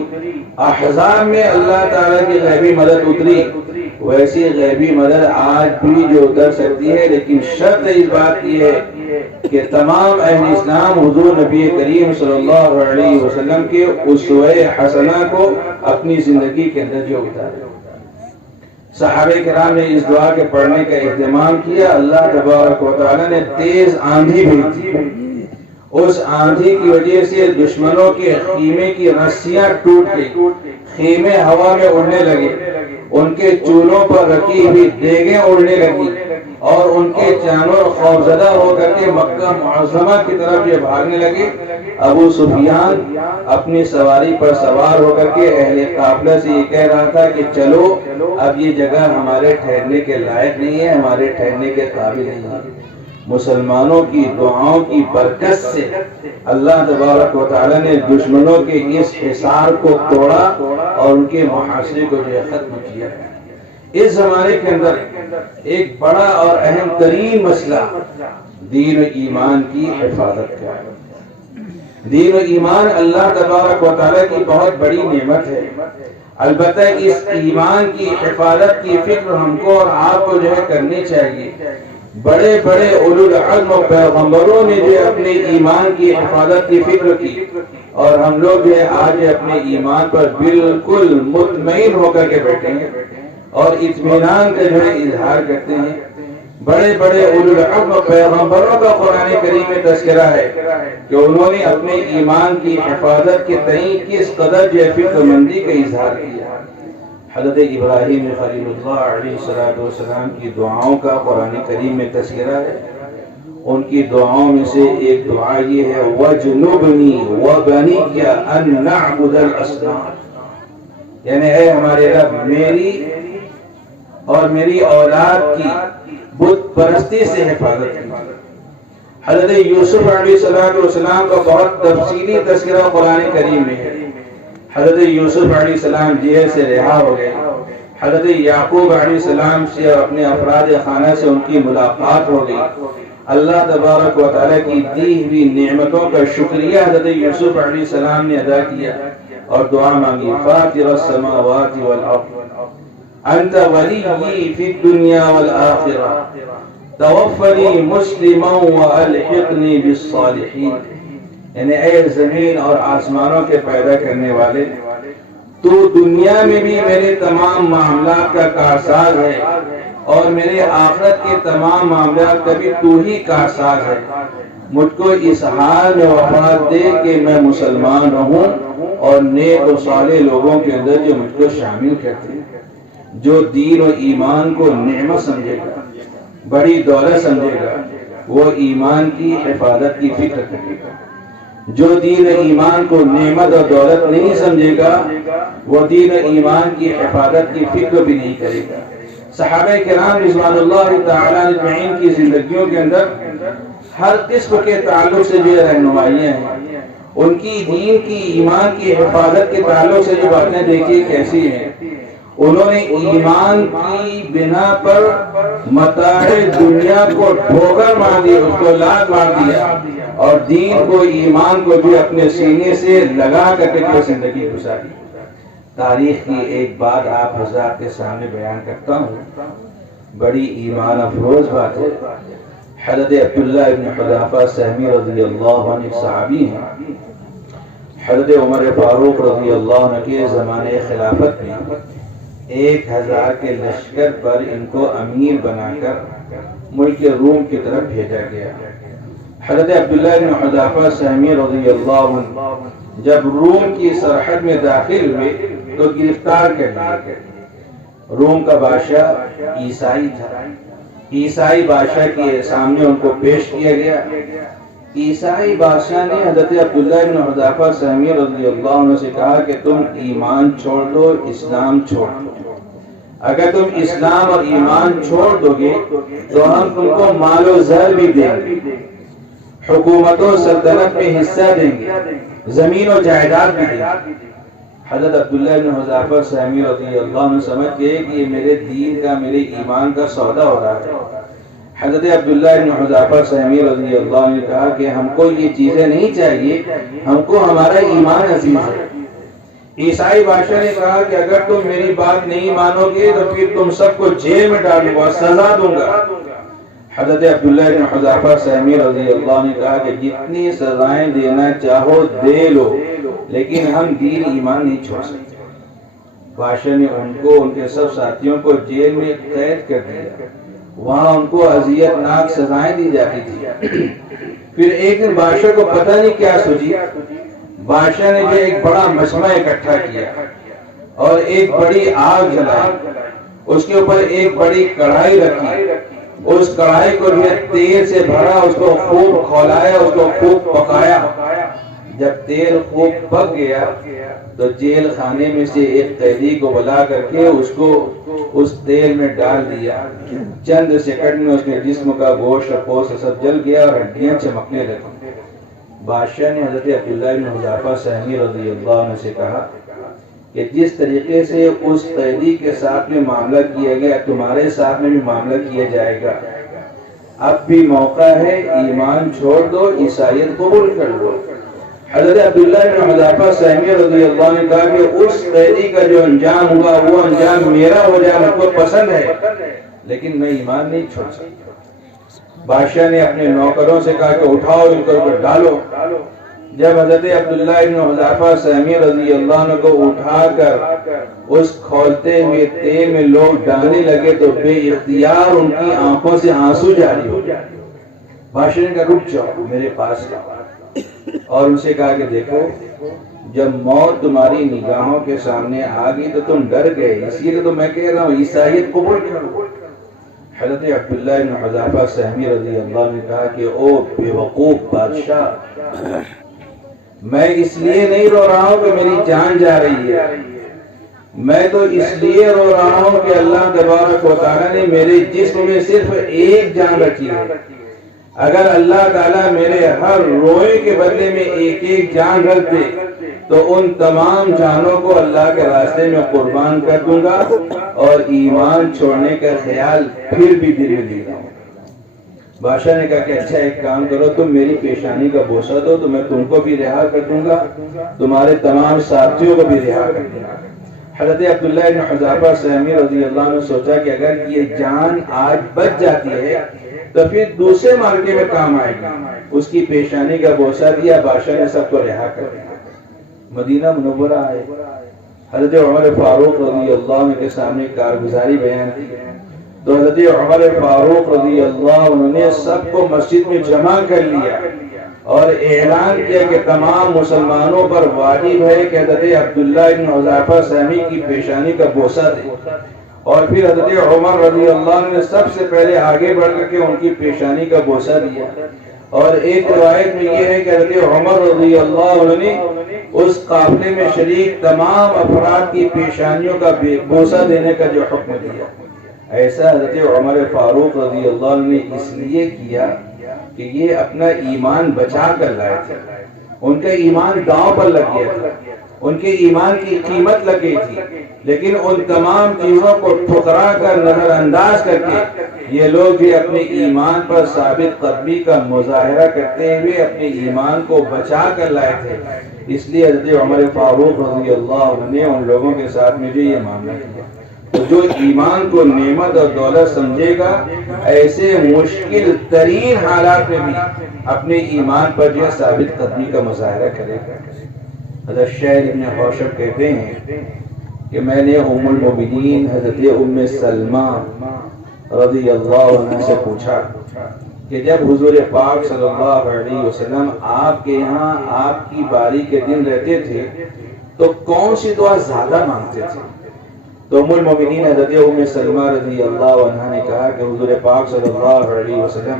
احزاب میں اللہ تعالیٰ کی غیبی مدد اتری، ویسی غیبی مدد آج بھی جو اتر سکتی ہے، لیکن شرط اس بات کی ہے کہ تمام اہل اسلام حضور نبی کریم صلی اللہ علیہ وسلم کے اسوہ حسنہ کو اپنی زندگی کے اندر جو اتارے۔ صحابہ کرام نے اس دعا کے پڑھنے کا اہتمام کیا، اللہ تبارک و تعالیٰ نے تیز آندھی بھیجی، اس آندھی کی وجہ سے دشمنوں کے خیمے کی رسیاں ٹوٹ گئی، خیمے ہوا میں اڑنے لگے، ان کے چولوں پر رکھی ہوئی دیگیں اڑنے لگی، اور ان کے جانور خوفزدہ ہو کر کے مکہ معظمہ کی طرف یہ بھاگنے لگے۔ ابو سفیان اپنی سواری پر سوار ہو کر کے اہل قافلہ سے یہ کہہ رہا تھا کہ چلو اب یہ جگہ ہمارے ٹھہرنے کے لائق نہیں ہے، ہمارے ٹھہرنے کے قابل نہیں ہے۔ مسلمانوں کی دعاؤں کی برکت سے اللہ تبارک و تعالیٰ نے دشمنوں کے اس حصار کو توڑا اور ان کے محاصرے کو جو ختم کیا۔ اس زمانے کے اندر ایک بڑا اور اہم ترین مسئلہ دین و ایمان کی حفاظت کا ہے۔ دین و ایمان اللہ تبارک و تعالیٰ کی بہت بڑی نعمت ہے، البتہ اس ایمان کی حفاظت کی فکر ہم کو اور آپ کو جو ہے کرنی چاہیے۔ بڑے بڑے اولو العزم و پیغمبروں نے جو اپنے ایمان کی حفاظت کی فکر کی، اور ہم لوگ جو ہے آج اپنے ایمان پر بالکل مطمئن ہو کر کے بیٹھے ہیں اور اطمینان کا جو ہے اظہار کرتے ہیں۔ بڑے بڑے اولو العزم و پیغمبروں کا قرآن کریم میں تذکرہ ہے کہ انہوں نے اپنے ایمان کی حفاظت کے تئیں کس قدر جو فکر مندی کا اظہار کیا۔ حضرت ابراہیم خلیل اللہ علیہ السلام کی دعاؤں کا قرآن کریم میں تذکرہ ہے۔ ان کی دعاؤں میں سے ایک دعا یہ ہے وَجْنُبْنِي وَبَنِيَّ أَن نَعْبُدَ الْأَصْنَامَ، یعنی اے ہمارے رب میری اور میری اولاد کی بت پرستی سے حفاظت کی۔ حضرت یوسف علیہ السلام کا بہت تفصیلی تذکرہ قرآن کریم میں ہے۔ حضرت یوسف علیہ السلام جیل سے رہا ہو گئے، حضرت یعقوب علیہ السلام سے اور اپنے افراد خانہ سے ان کی ملاقات ہو گئی۔ اللہ تبارک و تعالیٰ کی دی ہوئی نعمتوں کا شکریہ حضرت یوسف علیہ السلام نے ادا کیا اور دعا مانگی فاطر السماوات والارض انت ولی فی الدنیا والآخرہ توفنی مسلما والحقنی بالصالحین، یعنی اے زمین اور آسمانوں کے پیدا کرنے والے، تو دنیا میں بھی میرے تمام معاملات کا کارساز ہے اور میرے آخرت کے تمام معاملات کا بھی تو ہی کارساز ہے۔ مجھ کو اس حال میں وفات دے کہ میں مسلمان رہوں اور نیک و صالح لوگوں کے اندر جو مجھ کو شامل کرتے ہیں، جو دین و ایمان کو نعمت سمجھے گا، بڑی دولت سمجھے گا، وہ ایمان کی حفاظت کی فکر کرے گا۔ جو دین ایمان کو نعمت اور دولت نہیں سمجھے گا، وہ دین ایمان کی حفاظت کی فکر بھی نہیں کرے گا۔ صحابہ کرام رضوان اللہ تعالی اجمعین کی زندگیوں کے اندر ہر قسم کے تعلق سے جو رہنمائیاں ہیں، ان کی دین کی ایمان کی حفاظت کے تعلق سے جو باتیں دیکھیے کیسی ہیں۔ انہوں نے ایمان کی بنا پر متاع دنیا کو ٹھوکر مار دی، اس کو لات مار دیا، اور دین کو ایمان کو بھی اپنے سینے سے لگا کر کے زندگی گزاری۔ تاریخ کی ایک بات آپ حضرات کے سامنے بیان کرتا ہوں، بڑی ایمان افروز بات ہے۔ حضرت عبداللہ ابن حذافہ سہمی رضی اللہ عنہ صحابی ہیں۔ حضرت عمر فاروق رضی اللہ عنہ کے زمانے خلافت میں 1000 کے لشکر پر ان کو امیر بنا کر ملک روم کی طرف بھیجا گیا۔ حضرت عبداللہ بن حذافہ سہمی رضی اللہ عنہ جب روم کی سرحد میں داخل ہوئے تو گرفتار کر لیے گئے۔ روم کا بادشاہ عیسائی تھا. عیسائی بادشاہ کے سامنے ان کو پیش کیا گیا. عیسائی بادشاہ نے حضرت عبداللہ بن حذیفہ سہمی رضی اللہ عنہ سے کہا کہ تم ایمان چھوڑ دو، اسلام چھوڑ دو. اگر تم اسلام اور ایمان چھوڑ دو گے تو ہم تم کو مال و زر بھی دیں گے، حکومت و سلطنت میں حصہ دیں گے، زمین و جائیداد بھی دیں گے. حضرت عبداللہ بن حذیفہ سہمی رضی اللہ عنہ سمجھ گئے کہ یہ میرے دین کا، میرے ایمان کا سودا ہو رہا ہے. حضرت عبداللہ بن حذیفہ سہمی رضی اللہ عنہ نے کہا کہ ہم کو یہ چیزیں نہیں چاہیے، ہم کو ہمارا ایمان عزیز ہے. عیسائی بادشاہ نے کہا کہ اگر تم میری بات نہیں مانو گے تو پھر تم سب کو جیل میں ڈالوں گا، سزا دوں گا. حضرت عبداللہ بن حذیفہ سہمی رضی اللہ عنہ نے کہا کہ جتنی سزائیں دینا چاہو دے لو، لیکن ہم دین ایمان نہیں چھوڑ سکتے. بادشاہ نے ان کو، ان کے سب ساتھیوں کو جیل میں قید کر دیا. وہاں ان کو اذیت ناک سزائیں دی جاتی تھی. پھر ایک دن بادشاہ کو پتہ نہیں کیا سوچی، بادشاہ نے جو ایک بڑا مجمع اکٹھا کیا اور ایک بڑی آگ جلائی، اس کے اوپر ایک بڑی کڑھائی رکھی. اس کڑھائی کو بھی تیل سے بھرا، اس کو خوب کھولایا، اس کو خوب پکایا. جب تیل خوب پک گیا تو جیل خانے میں سے ایک قیدی کو بلا کر کے اس کو اس تیل میں ڈال دیا. چند سیکنڈ میں اس کے جسم کا گوشت اور پوست سب جل گیا اور ہڈیاں چمکنے لگی. بادشاہ نے حضرت عبداللہ بن حذیفہ سہمی رضی اللہ عنہ سے کہا کہ جس طریقے سے اس قیدی کے ساتھ میں معاملہ کیا گیا تمہارے ساتھ میں بھی معاملہ کیا جائے گا. اب بھی موقع ہے، ایمان چھوڑ دو، عیسائیت قبول کر لو. حضرت عبداللہ بن حذیفہ سہمی رضی اللہ عنہ نے کہا کہ اس قیدی کا جو انجام ہوا وہ انجام میرا ہو جائے، مجھ کو پسند ہے، لیکن میں ایمان نہیں چھوڑ سکتا. بادشاہ نے اپنے نوکروں سے کہا کہ اٹھاؤ ان کو ڈالو. جب حضرت عبداللہ بن حذیفہ سہمی رضی اللہ عنہ کو اٹھا کر اس کھولتے ہوئے تیل میں لوگ ڈالنے لگے تو بے اختیار ان کی آنکھوں سے آنسو جاری ہو گئے. بادشاہ نے کہا رک جاؤ، میرے پاس جاؤ، اور ان سے کہا کہ دیکھو جب موت تمہاری نگاہوں کے سامنے آ گئی تو تم ڈر گئے، اس لیے تو میں کہہ رہا ہوں عیسائیت قبول کرو. حضرت عبداللہ بن حذیفہ سہمی رضی اللہ عنہ نے کہا کہ او بے وقوف بادشاہ، میں اس لیے نہیں رو رہا ہوں کہ میری جان جا رہی ہے، میں تو اس لیے رو رہا ہوں کہ اللہ تبارک و تعالیٰ نے میرے جسم میں صرف ایک جان رکھی ہے. اگر اللہ تعالیٰ میرے ہر روئے کے بدلے میں ایک ایک جان رکھ دے تو ان تمام جانوں کو اللہ کے راستے میں قربان کر دوں گا اور ایمان چھوڑنے کا خیال پھر بھی دل میں لے رہا ہوں. بادشاہ نے کہا کہ اچھا ایک کام کرو، تم میری پیشانی کا بوسہ دو تو میں تم کو بھی رہا کر دوں گا، تمہارے تمام ساتھیوں کو بھی رہا کر دوں گا. حضرت عبداللہ بن حذیفہ سہمی رضی اللہ عنہ نے سوچا کہ اگر یہ جان آج بچ جاتی ہے تو پھر دوسرے مارکے میں کام آئے گی. اس کی پیشانی کا بوسہ دیا، بادشاہ نے سب کو رہا کر دیا. مدینہ منورہ آئے، حضرت عمر فاروق رضی اللہ عنہ کے سامنے کارگزاری بیان کی تو حضرت عمر فاروق رضی اللہ عنہ نے سب کو مسجد میں جمع کر لیا اور اعلان کیا کہ تمام مسلمانوں پر واجب ہے کہ حضرت عبداللہ بن حذیفہ سہمی کی پیشانی کا بوسہ دے. اور پھر حضرت عمر رضی اللہ عنہ نے سب سے پہلے آگے بڑھ کر کے ان کی پیشانی کا بوسہ دیا. اور ایک روایت میں یہ ہے کہ حضرت عمر رضی اللہ عنہ نے اس قافلے میں شریک تمام افراد کی پیشانیوں کا بوسہ دینے کا جو حکم دیا. ایسا حضرت عمر فاروق رضی اللہ عنہ نے اس لیے کیا کہ یہ اپنا ایمان بچا کر لائے تھے. ان کا ایمان داؤں پر لگ گیا تھا، ان کے ایمان کی قیمت لگ گئی تھی، لیکن ان تمام چیزوں کو ٹھکرا کر نظر انداز کر کے یہ لوگ بھی اپنے ایمان پر ثابت قدمی کا مظاہرہ کرتے ہوئے اپنے ایمان کو بچا کر لائے تھے. اس لیے حضرت عمر فاروق رضی اللہ عنہ نے ان لوگوں کے ساتھ میں بھی یہ معاملہ کیا. تو جو ایمان کو نعمت اور دولت سمجھے گا ایسے مشکل ترین حالات میں بھی اپنے ایمان پر جو ثابت قدمی کا مظاہرہ کرے گا. حضرت شہر ابن خوشب کہتے ہیں کہ میں نے ام المؤمنین حضرت ام سلمہ رضی اللہ عنہ سے پوچھا کہ جب حضور پاک صلی اللہ علیہ وسلم آپ کے یہاں آپ کی باری کے دن رہتے تھے تو کون سی دعا زیادہ مانگتے تھے؟ تو ام المومنین حضرت ام سلمہ رضی اللہ عنہا نے کہا کہ حضور پاک صلی اللہ علیہ وسلم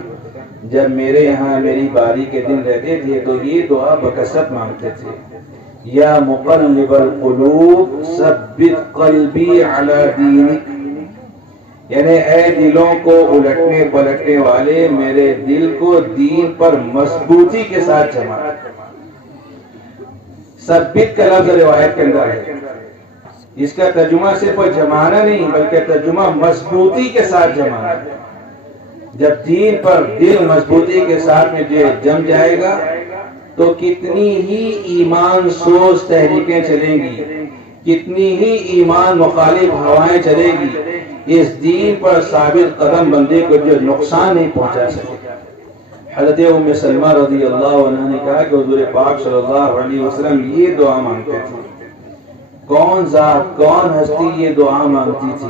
جب میرے یہاں میری باری کے دن رہتے تھے تو یہ دعا بکثرت مانگتے تھے، یا مقلب القلوب ثبت قلبی علی دینک، یعنی اے دلوں کو الٹنے پلٹنے والے میرے دل کو دین پر مضبوطی کے ساتھ جما۔ ثبت کا لفظ روایت کے اندر ہے، اس کا ترجمہ صرف جمانا نہیں بلکہ ترجمہ مضبوطی کے ساتھ جمانا ہے۔ جب دین پر دل مضبوطی کے ساتھ میں جو جم جائے گا تو کتنی ہی ایمان سوز تحریکیں چلیں گی، کتنی ہی ایمان مخالف ہوائیں چلے گی، اس دین پر ثابت قدم بندے کو جو نقصان نہیں پہنچا سکے۔ حضرت ام سلمہ رضی اللہ عنہ نے کہا کہ حضور پاک صلی اللہ علیہ وسلم یہ دعا مانگتے تھے۔ کون ذات، کون ہستی یہ دعا مانگتی تھی؟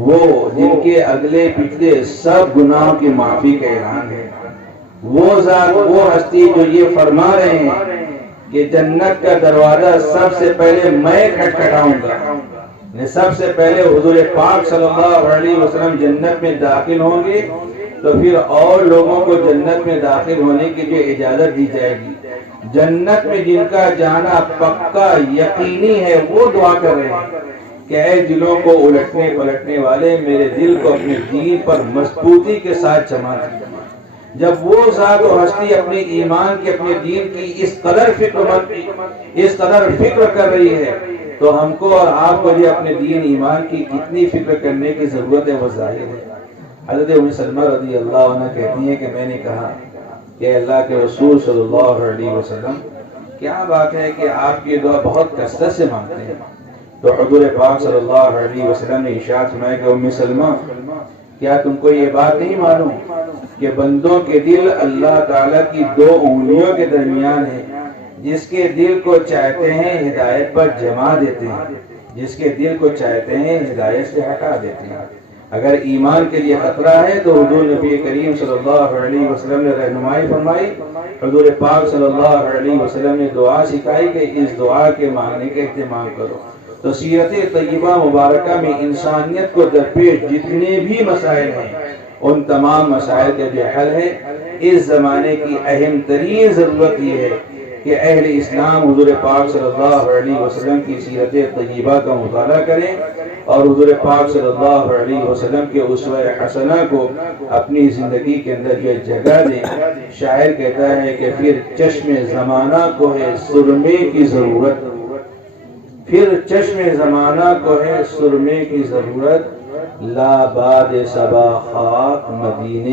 وہ جن کے اگلے پچھلے سب گناہوں کی معافی کا اعلان ہے، وہ ذات، وہ ہستی جو یہ فرما رہے ہیں کہ جنت کا دروازہ سب سے پہلے میں کھٹکھٹاؤں گا، سب سے پہلے حضور پاک صلی اللہ علیہ وسلم جنت میں داخل ہوں گے تو پھر اور لوگوں کو جنت میں داخل ہونے کی جو اجازت دی جائے گی۔ جنت میں جن کا جانا پکا یقینی ہے وہ دعا کر رہے ہیں کہ اے دلوں کو الٹنے پلٹنے والے میرے دل کو اپنے دین پر مضبوطی کے ساتھ جما دیں۔ جب وہ ذات و ہستی اپنے ایمان کی، اپنے دین کی اس قدر فکر کر رہی ہے تو ہم کو اور آپ کو بھی اپنے دین ایمان کی کتنی فکر کرنے کی ضرورت ہے وہ ظاہر ہے۔ حضرت ام سلمہ رضی اللہ عنہ کہتی ہیں کہ میں نے کہا کہ اللہ کے رسول صلی اللہ علیہ وسلم کیا بات ہے کہ آپ یہ دعا بہت کثرت سے مانگتے ہیں؟ تو حضور پاک صلی اللہ علیہ وسلم نے ارشاد فرمایا کہ ام سلمہ کیا تم کو یہ بات نہیں معلوم کہ بندوں کے دل اللہ تعالیٰ کی دو انگلیوں کے درمیان ہے، جس کے دل کو چاہتے ہیں ہدایت پر جما دیتے ہیں، جس کے دل کو چاہتے ہیں ہدایت سے ہٹا دیتے ہیں۔ اگر ایمان کے لیے خطرہ ہے تو حضور نبی کریم صلی اللہ علیہ وسلم نے رہنمائی فرمائی، حضور پاک صلی اللہ علیہ وسلم نے دعا سکھائی کہ اس دعا کے مانگنے کا اہتمام کرو۔ تو سیرت طیبہ مبارکہ میں انسانیت کو درپیش جتنے بھی مسائل ہیں ان تمام مسائل کے جو حل ہے، اس زمانے کی اہم ترین ضرورت یہ ہے کہ اہل اسلام حضور پاک صلی اللہ علیہ وسلم کی سیرت طیبہ کا مطالعہ کریں اور حضور پاک صلی اللہ علیہ وسلم کے اسوہ حسنہ کو اپنی زندگی کے اندر جو جگہ دیں۔ شاعر کہتا ہے کہ پھر چشم زمانہ کو ہے سرمے کی ضرورت، پھر چشم زمانہ کو ہے سرمے کی ضرورت، لا باد صبا خاک مدینے